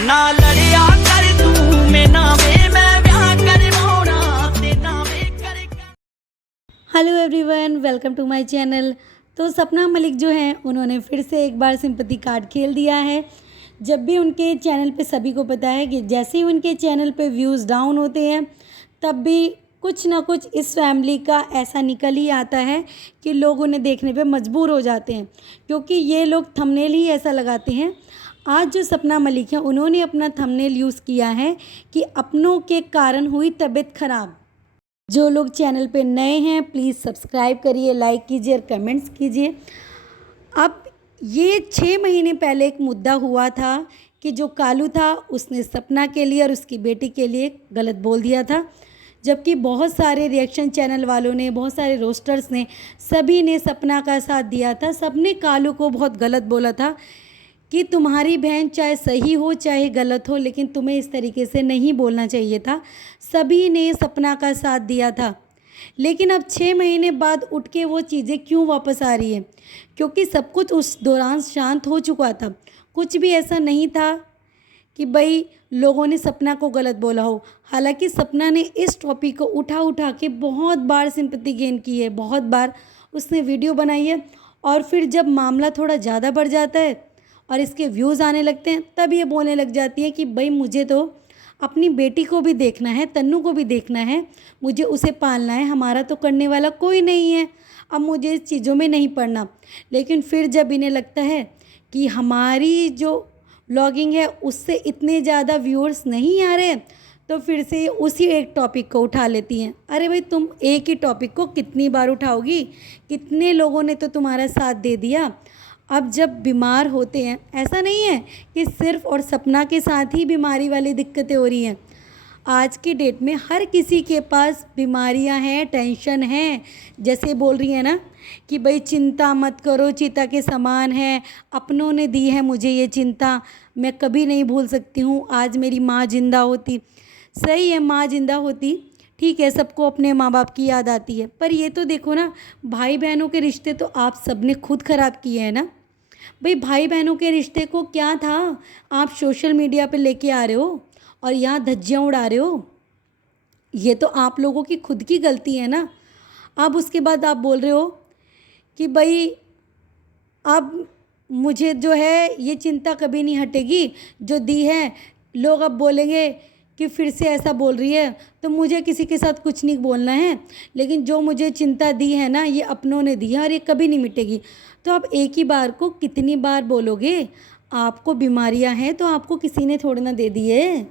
ना लड़िया कर तू मैं नावे मैं ब्याह करवाउणा ते नावे कर। Hello everyone, welcome to my channel. तो सपना मलिक जो हैं उन्होंने फिर से एक बार सिंपैथी कार्ड खेल दिया है। जब भी उनके चैनल पे सभी को पता है कि जैसे ही उनके चैनल पे व्यूज़ डाउन होते हैं तब भी कुछ ना कुछ इस फैमिली का ऐसा निकल ही आता है कि लोग उन्हें देखने पे मजबूर हो जाते हैं, क्योंकि ये लोग थंबनेल ही ऐसा लगाते हैं। आज जो सपना मलिक हैं उन्होंने अपना थंबनेल यूज़ किया है कि अपनों के कारण हुई तबीयत ख़राब। जो लोग चैनल पे नए हैं प्लीज़ सब्सक्राइब करिए, लाइक कीजिए और कमेंट्स कीजिए। अब ये 6 महीने पहले एक मुद्दा हुआ था कि जो कालू था उसने सपना के लिए और उसकी बेटी के लिए गलत बोल दिया था, जबकि बहुत सारे रिएक्शन चैनल वालों ने, बहुत सारे रोस्टर्स ने, सभी ने सपना का साथ दिया था। सब ने कालू को बहुत गलत बोला था कि तुम्हारी बहन चाहे सही हो चाहे गलत हो, लेकिन तुम्हें इस तरीके से नहीं बोलना चाहिए था। सभी ने सपना का साथ दिया था, लेकिन अब 6 महीने बाद उठ के वो चीज़ें क्यों वापस आ रही हैं? क्योंकि सब कुछ उस दौरान शांत हो चुका था। कुछ भी ऐसा नहीं था कि भाई लोगों ने सपना को गलत बोला हो। हालांकि सपना ने इस टॉपिक को उठा उठा के बहुत बार सिंपैथी गेन की है, बहुत बार उसने वीडियो बनाई है, और फिर जब मामला थोड़ा ज़्यादा बढ़ जाता है और इसके व्यूज़ आने लगते हैं तब ये बोलने लग जाती है कि भाई मुझे तो अपनी बेटी को भी देखना है, तन्नू को भी देखना है, मुझे उसे पालना है, हमारा तो करने वाला कोई नहीं है, अब मुझे इस चीज़ों में नहीं पड़ना। लेकिन फिर जब इन्हें लगता है कि हमारी जो व्लॉगिंग है उससे इतने ज़्यादा व्यूअर्स नहीं आ रहे, तो फिर से उसी एक टॉपिक को उठा लेती हैं। अरे भाई तुम एक ही टॉपिक को कितनी बार उठाओगी? कितने लोगों ने तो तुम्हारा साथ दे दिया। अब जब बीमार होते हैं, ऐसा नहीं है कि सिर्फ और सपना के साथ ही बीमारी वाली दिक्कतें हो रही हैं। आज की डेट में हर किसी के पास बीमारियां हैं, टेंशन है। जैसे बोल रही है ना कि भाई चिंता मत करो, चिता के समान है, अपनों ने दी है मुझे ये चिंता, मैं कभी नहीं भूल सकती हूँ। आज मेरी माँ जिंदा होती, सही है, माँ जिंदा होती, ठीक है, सबको अपने माँ बाप की याद आती है, पर ये तो देखो ना, भाई बहनों के रिश्ते तो आप सबने खुद ख़राब किए हैं ना। भाई भाई बहनों के रिश्ते को क्या था, आप सोशल मीडिया पे लेके आ रहे हो और यहाँ धज्जियाँ उड़ा रहे हो। ये तो आप लोगों की खुद की गलती है ना। अब उसके बाद आप बोल रहे हो कि भाई अब मुझे जो है ये चिंता कभी नहीं हटेगी जो दी है। लोग अब बोलेंगे कि फिर से ऐसा बोल रही है, तो मुझे किसी के साथ कुछ नहीं बोलना है, लेकिन जो मुझे चिंता दी है ना ये अपनों ने दी है और ये कभी नहीं मिटेगी। तो आप एक ही बार को कितनी बार बोलोगे? आपको बीमारियां हैं तो आपको किसी ने थोड़ी ना दे दी है।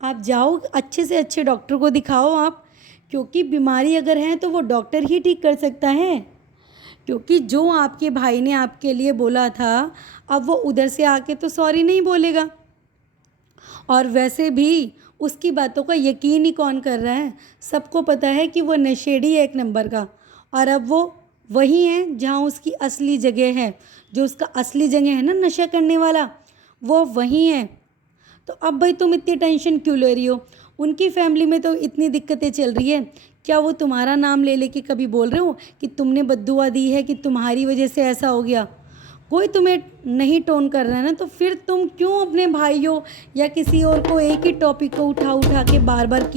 आप जाओ अच्छे से अच्छे डॉक्टर को दिखाओ आप, क्योंकि बीमारी अगर है तो वो डॉक्टर ही ठीक कर सकता है। क्योंकि जो आपके भाई ने आपके लिए बोला था, अब वो उधर से आके तो सॉरी नहीं बोलेगा। और वैसे भी उसकी बातों का यकीन ही कौन कर रहा है? सबको पता है कि वो नशेड़ी है एक नंबर का, और अब वो वही है जहाँ उसकी असली जगह है। जो उसका असली जगह है ना नशा करने वाला, वो वही है। तो अब भाई तुम इतनी टेंशन क्यों ले रही हो? उनकी फैमिली में तो इतनी दिक्कतें चल रही है, क्या वो तुम्हारा नाम ले लेके कभी बोल रहे हो कि तुमने बद्दुआ दी है कि तुम्हारी वजह से ऐसा हो गया? कोई तुम्हें नहीं टोन कर रहा है ना, तो फिर तुम क्यों अपने भाइयों या किसी और को एक ही टॉपिक को उठा उठा के बार बार